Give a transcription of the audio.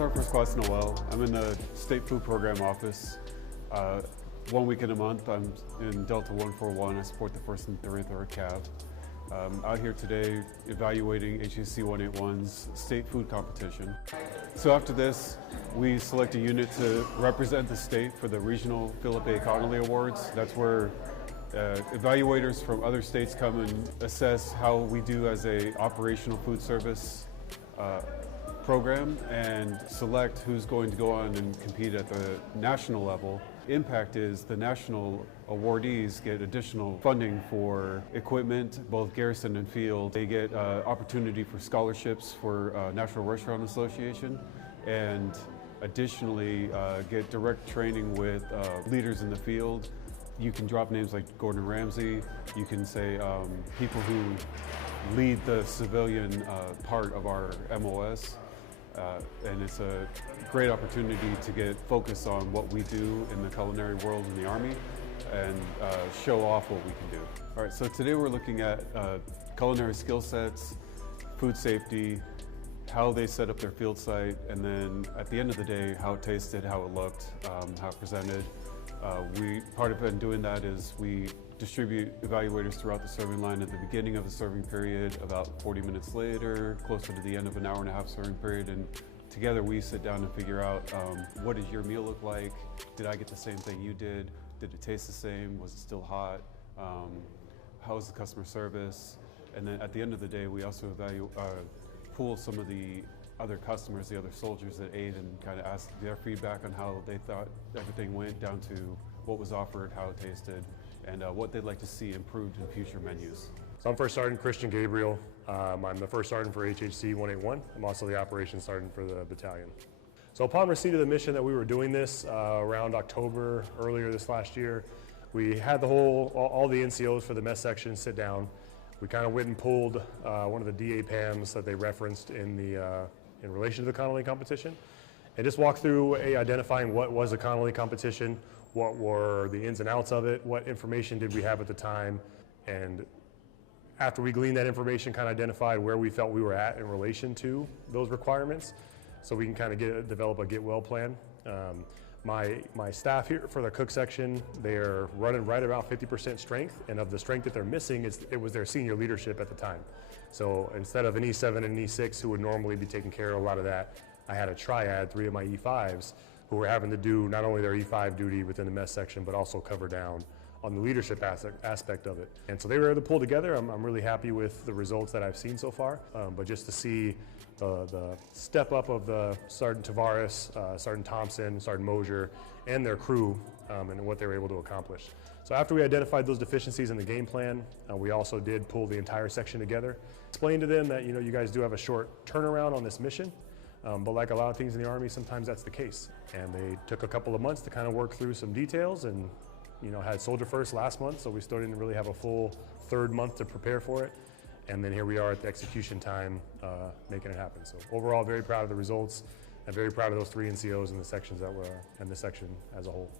Sergeant First Class Noel. I'm in the State Food Program office. 1 weekend a month, I'm in Delta 141. I support the 1st and 33rd Cav. Out here today evaluating HAC 181's state food competition. So after this, we select a unit to represent the state for the regional Philip A. Connelly Awards. That's where evaluators from other states come and assess how we do as a operational food service program and select who's going to go on and compete at the national level. Impact is the national awardees get additional funding for equipment, both garrison and field. They get opportunity for scholarships for National Restaurant Association, and additionally get direct training with leaders in the field. You can drop names like Gordon Ramsay. You can say people who lead the civilian part of our MOS. And it's a great opportunity to get focused on what we do in the culinary world in the Army and show off what we can do. All right, so today we're looking at culinary skill sets, food safety, how they set up their field site, and then at the end of the day, how it tasted, how it looked, how it presented. Part of doing that is we distribute evaluators throughout the serving line at the beginning of the serving period, about 40 minutes later, closer to the end of an hour-and-a-half serving period, and together we sit down and figure out what does your meal look like? Did I get the same thing you did? Did it taste the same? Was it still hot? How was the customer service? And then at the end of the day, we also pool some of the other customers, the other soldiers that ate, and kind of ask their feedback on how they thought everything went, down to what was offered, how it tasted, and what they'd like to see improved in future menus. So I'm First Sergeant Christian Gabriel. I'm the First Sergeant for HHC 181. I'm also the Operations Sergeant for the battalion. So upon receipt of the mission that we were doing this around October, earlier this last year, we had all the NCOs for the mess section sit down. We kind of went and pulled one of the DA PAMs that they referenced in relation to the Connelly competition, and just walked through identifying what was the Connelly competition, what were the ins and outs of it, what information did we have at the time, and after we gleaned that information, kind of identified where we felt we were at in relation to those requirements, so we can kind of develop a get well plan. My staff here for the cook section, they're running right about 50% strength, and of the strength that they're missing, it was their senior leadership at the time. So instead of an E7 and an E6 who would normally be taking care of a lot of that, I had a triad, 3 of my E5s, who were having to do not only their E5 duty within the mess section, but also cover down on the leadership aspect of it. And so they were able to pull together. I'm really happy with the results that I've seen so far, but just to see the step up of the Sergeant Tavares, Sergeant Thompson, Sergeant Mosier, and their crew, and what they were able to accomplish. So after we identified those deficiencies in the game plan, we also did pull the entire section together, explain to them that you guys do have a short turnaround on this mission, but like a lot of things in the Army, sometimes that's the case. And they took a couple of months to kind of work through some details, and had Soldier First last month, so we still didn't really have a full third month to prepare for it. And then here we are at the execution time, making it happen. So overall, very proud of the results, and very proud of those 3 NCOs and the sections that were in the section as a whole.